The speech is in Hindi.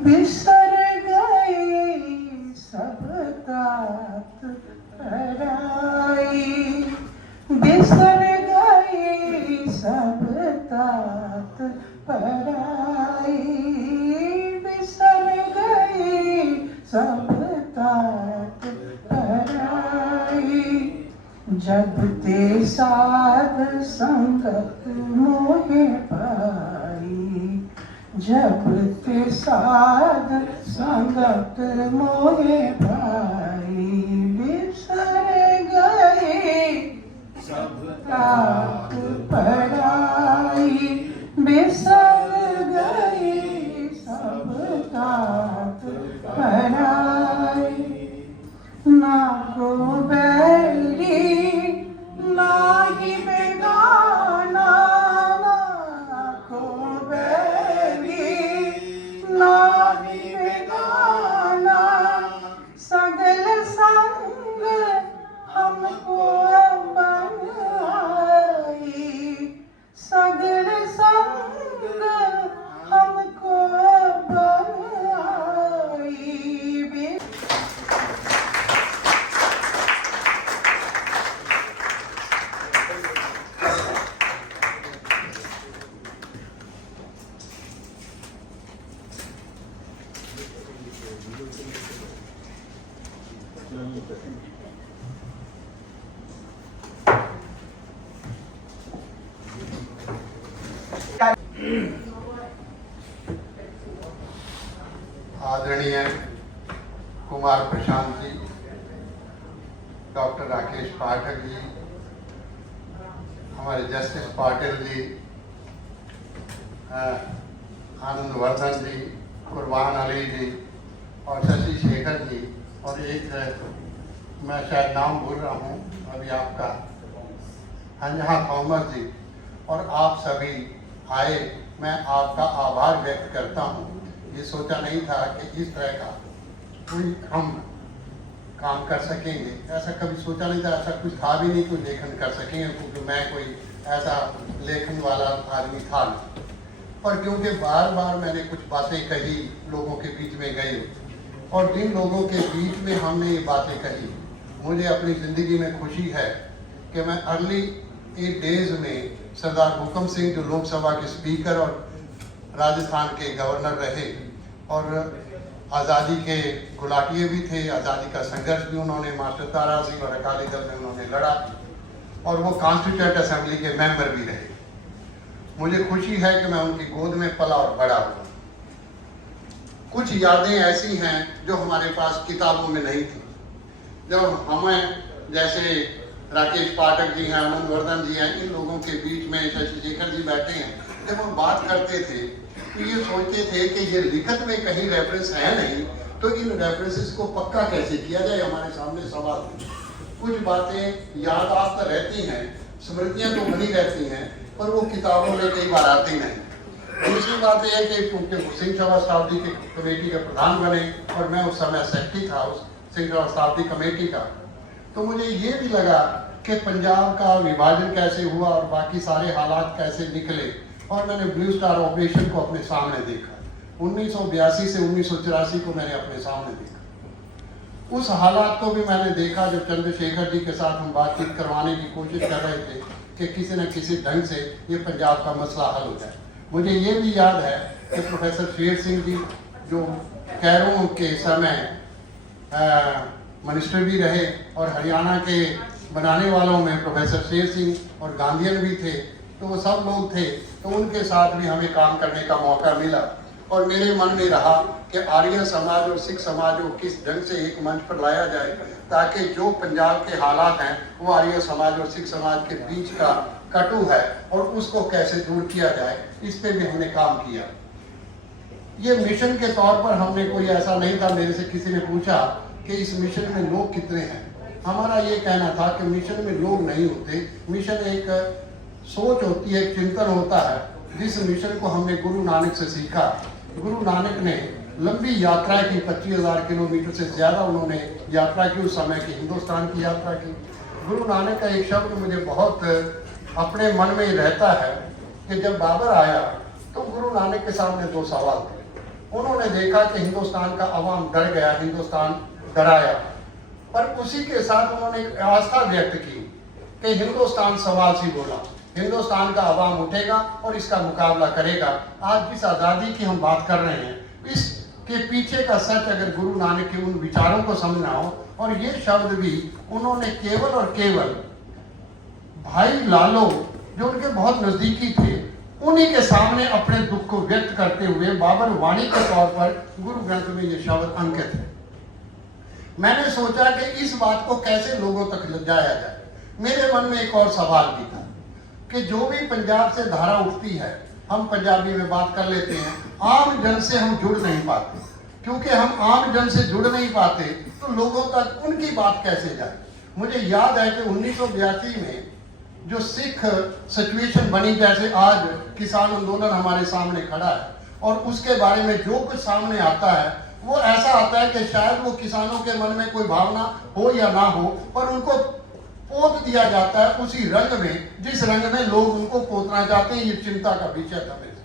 बिसर गए सब तात पराई, बिसर गए सब तात पराई, बिसर गए सब तात पराई। जब ते साध संगत मोहे पाई, जब ते साध संगत मोहे पाई, बिसर गए सब तात पराई, बिसर गए सब तात पराई। ना को बैरी ना ही बेगाना, ना को बैरी ना ही बेगाना, सगल संग हमको बन आई, सगल संग हमको बन आई। आदरणीय कुमार प्रशांत जी, डॉक्टर राकेश पाठक जी, हमारे जस्टिस पाटिल जी, आनंद वर्धन जी, कुर्बान अली जी और शशि शेखर जी, और एक मैं शायद नाम भूल रहा हूँ अभी आपका, हाँ थॉमस जी, और आप सभी आए। मैं आपका आभार व्यक्त करता हूँ। ये सोचा नहीं था कि इस तरह का कोई हम काम कर सकेंगे, ऐसा कभी सोचा नहीं था, ऐसा कुछ था भी नहीं कोई लेखन कर सकेंगे, क्योंकि मैं कोई ऐसा लेखन वाला आदमी था नहीं। पर क्योंकि बार बार मैंने कुछ बातें कही, लोगों के बीच में गई, और जिन लोगों के बीच में हमने ये बातें कही, मुझे अपनी ज़िंदगी में खुशी है कि मैं अर्ली 8 डेज में सरदार हुकम सिंह जो लोकसभा के स्पीकर और राजस्थान के गवर्नर रहे, और आज़ादी के गुलाटिए भी थे, आज़ादी का संघर्ष भी उन्होंने मास्टर तारा सिंह और अकाली दल में उन्होंने लड़ा, और वो कॉन्स्टिट्यूएंट असेंबली के मेंबर भी रहे। मुझे खुशी है कि मैं उनकी गोद में पला और बड़ा हुआ। कुछ यादें ऐसी हैं जो हमारे पास किताबों में नहीं थी। जब हमें जैसे राकेश पाठक जी हैं, आनंद वर्धन जी हैं, इन लोगों के बीच में शशि शेखर जी बैठे हैं, जब हम बात करते थे तो ये सोचते थे कि ये लिखत में कहीं रेफरेंस है नहीं, तो इन रेफरेंसेस को पक्का कैसे किया जाए। हमारे सामने सवाल कुछ बातें याददाश्त रहती हैं, स्मृतियाँ तो बनी रहती हैं, पर वो किताबों में कई बार आती नहीं। दूसरी बात यह है कि क्योंकि सिंह सभा शताब्दी के कमेटी के प्रधान बने और मैं उस समय सेक्रेटरी था उस सिंह सभा शताब्दी कमेटी का, तो मुझे ये भी लगा कि पंजाब का विभाजन कैसे हुआ और बाकी सारे हालात कैसे निकले, और मैंने ब्लू स्टार ऑपरेशन को अपने सामने देखा। 1982 से 1984 को मैंने अपने सामने देखा। उस हालात को भी मैंने देखा जब चंद्रशेखर जी के साथ हम बातचीत करवाने की कोशिश कर रहे थे कि किसी न किसी ढंग से ये पंजाब का मसला हल हो जाए। मुझे ये भी याद है कि प्रोफेसर शेर सिंह जी जो कैरों के समय मिनिस्टर भी रहे, और हरियाणा के बनाने वालों में प्रोफेसर शेर सिंह और गांधीयन भी थे, तो वो सब लोग थे, तो उनके साथ भी हमें काम करने का मौका मिला। और मेरे मन में रहा कि आर्य समाज और सिख समाज को किस ढंग से एक मंच पर लाया जाए, ताकि जो पंजाब के हालात हैं वो आर्य समाज और सिख समाज के बीच का कटु है, और उसको कैसे दूर किया जाए, इस पे भी हमने काम किया। ये मिशन के तौर पर हमने कोई ऐसा नहीं था, मेरे से किसी ने पूछा कि इस मिशन में लोग कितने हैं। हमारा ये कहना था कि मिशन में लोग नहीं होते, मिशन एक सोच होती है, एक चिंतन होता है, जिस मिशन को हमने गुरु नानक से सीखा। गुरु नानक ने लंबी यात्रा की, 25,000 किलोमीटर से ज़्यादा उन्होंने यात्रा की, उस समय की हिंदुस्तान की यात्रा की। गुरु नानक का एक शब्द मुझे बहुत अपने मन में रहता है कि जब बाबर आया तो गुरु नानक के सामने 2 सवाल थे। उन्होंने देखा कि हिंदुस्तान का अवाम डर गया, हिंदुस्तान डराया, पर उसी के साथ उन्होंने एक आस्था व्यक्त की कि हिंदुस्तान सवाल सी बोला, हिंदुस्तान का अवाम उठेगा और इसका मुकाबला करेगा। आज जिस आज़ादी की हम बात कर रहे हैं, इसके पीछे का सच अगर गुरु नानक के उन विचारों को समझना हो, और ये शब्द भी उन्होंने केवल और केवल भाई लालो जो उनके बहुत नजदीकी थे उन्हीं के सामने अपने दुख को व्यक्त करते हुए बाबर वाणी के तौर पर गुरु ग्रंथ में ये शब्द अंकित है। मैंने सोचा कि इस बात को कैसे लोगों तक ले जाया जाए। मेरे मन में एक और सवाल भी था कि जो भी पंजाब से धारा उठती है, हम पंजाबी में बात कर लेते हैं, आम जन से हम जुड़ नहीं पाते। क्योंकि हम आम जन से जुड़ नहीं पाते तो लोगों तक उनकी बात कैसे जाए। मुझे याद है कि 1982 में जो सिख सिचुएशन बनी, जैसे आज किसान आंदोलन हमारे सामने खड़ा है, और उसके बारे में जो कुछ सामने आता है वो ऐसा आता है कि शायद वो किसानों के मन में कोई भावना हो या ना हो, पर उनको पोत दिया जाता है उसी रंग में जिस रंग में लोग उनको पोतना चाहते हैं। ये चिंता का विषय था मेरे